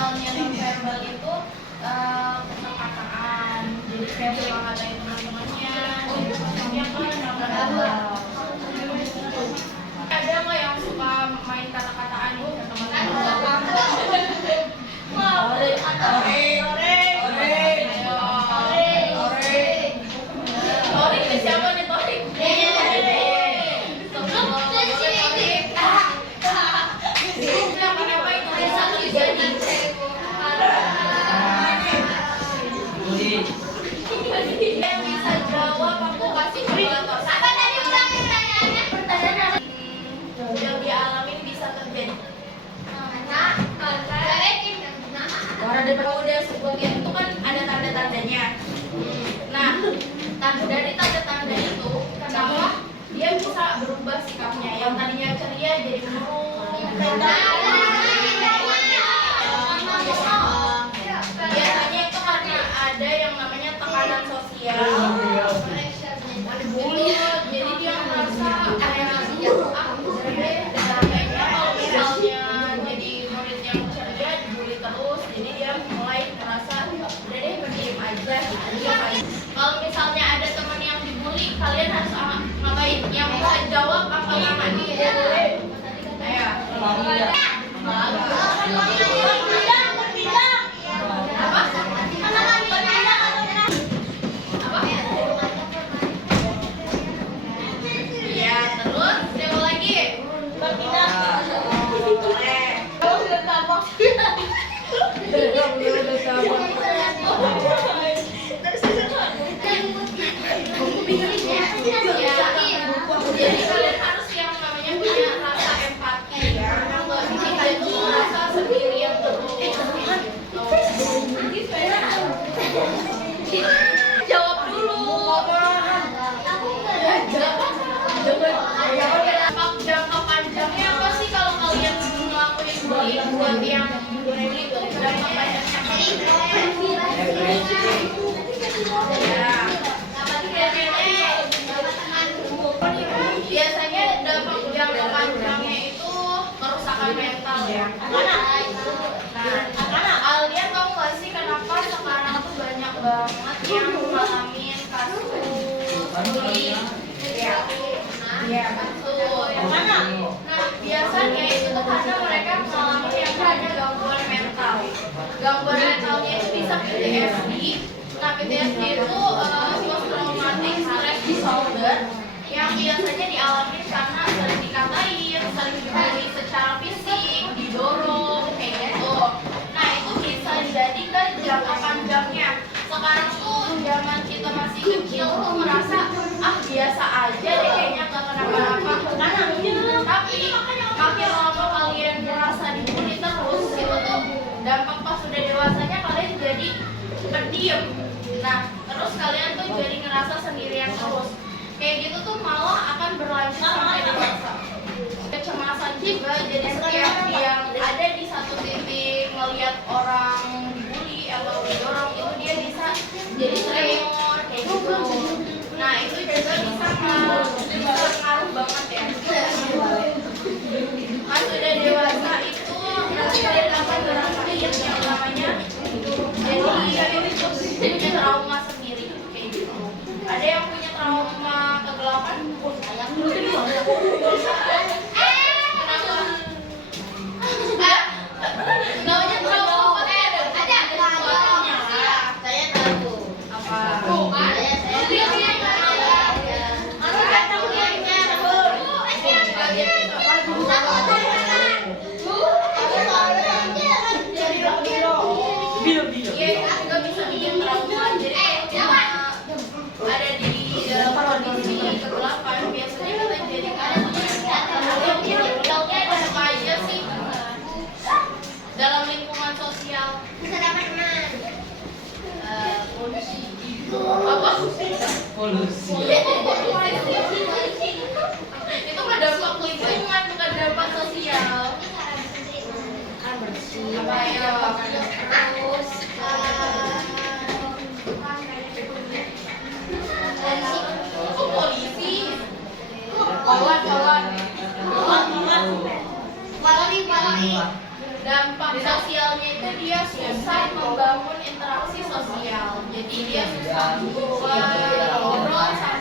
misalnya non-verbal itu perkataan, jadi kayak ngatain teman-temannya, yang non-verbal. Ada nggak yang suka main kata-kataan itu ke teman-teman? Torik siapa nih Torik? Kenapa itu bisa terjadi? Yang bisa jawab aku kasih contoh. Apa tadi ulangin pertanyaannya? Pertanyaan yang dialami bisa terjadi. Udah sebagian itu kan ada tanda-tandanya. Nah, dari tanda-tanda itu, kenapa dia bisa berubah sikapnya? Yang tadinya ceria jadi murung. Biasanya itu karena ada yang namanya tekanan sosial. Jadi dia merasa kayak kayaknya kalau misalnya jadi murid yang ceria dibully terus, jadi dia mulai merasa udah deh berdiam aja. Kalau misalnya ada teman yang dibully, kalian harus ngapain? Yang bisa jawab apa ngapain? Ayo. Jadi kalian harus yang namanya punya rasa empati ya. Nggak bikin kalian tuh merasa sendirian terus. Jawab dulu. Jangka panjangnya apa sih kalau kalian ngelakuin bullying buat yang ready itu? Jangka panjangnya biasanya dampak jangka panjangnya itu kerusakan mental ya. Nah, kalian tahu nggak sih kenapa sekarang tuh banyak banget yang ngalamin kasus bullying? Ya, betul. Nah, biasanya itu tuh karena mereka mengalami yang namanya gangguan mental. Gangguan mentalnya itu bisa PTSD. Nah, PTSD itu post traumatic stress disorder yang biasanya dialami karena sering dikatain, sering dibully secara fisik, didorong, kayak gitu. Nah, itu bisa jadi kan jangka panjangnya. Sekarang tuh zaman kita masih kecil tuh merasa biasa aja deh kayaknya gak kenapa-napa. Tapi makin lama kalian merasa dibully terus, itu tuh dampak pas sudah dewasanya kalian jadi pendiam. Nah, terus kalian tuh jadi ngerasa sendirian terus. Kayak gitu tuh malah akan berlanjut sampai dewasa. Kecemasan juga, jadi setiap yang ada di satu titik melihat orang dibully atau didorong itu dia bisa jadi tremor kayak gitu. Nah, itu juga bisa ngaruh banget ya. Pas sudah dewasa itu kalian akan ngerasain yang namanya jadi trauma sendiri kayak gitu. Ada yang punya trauma kegelapan? Namanya trauma ada. Saya tahu. Apa? Iya, nggak bisa bikin trauma. Jadi ada di dalam kondisi kegelapan, biasanya kita jadikan ada apa aja sih dalam lingkungan sosial. Bisa dapat teman. Polusi. Apa? Polusi. Itu mah dampak lingkungan, bukan dampak sosial. Apa ya? Terus polisi. Kawan. dampak sosialnya itu dia susah membangun interaksi sosial. Jadi dia susah ngobrol sama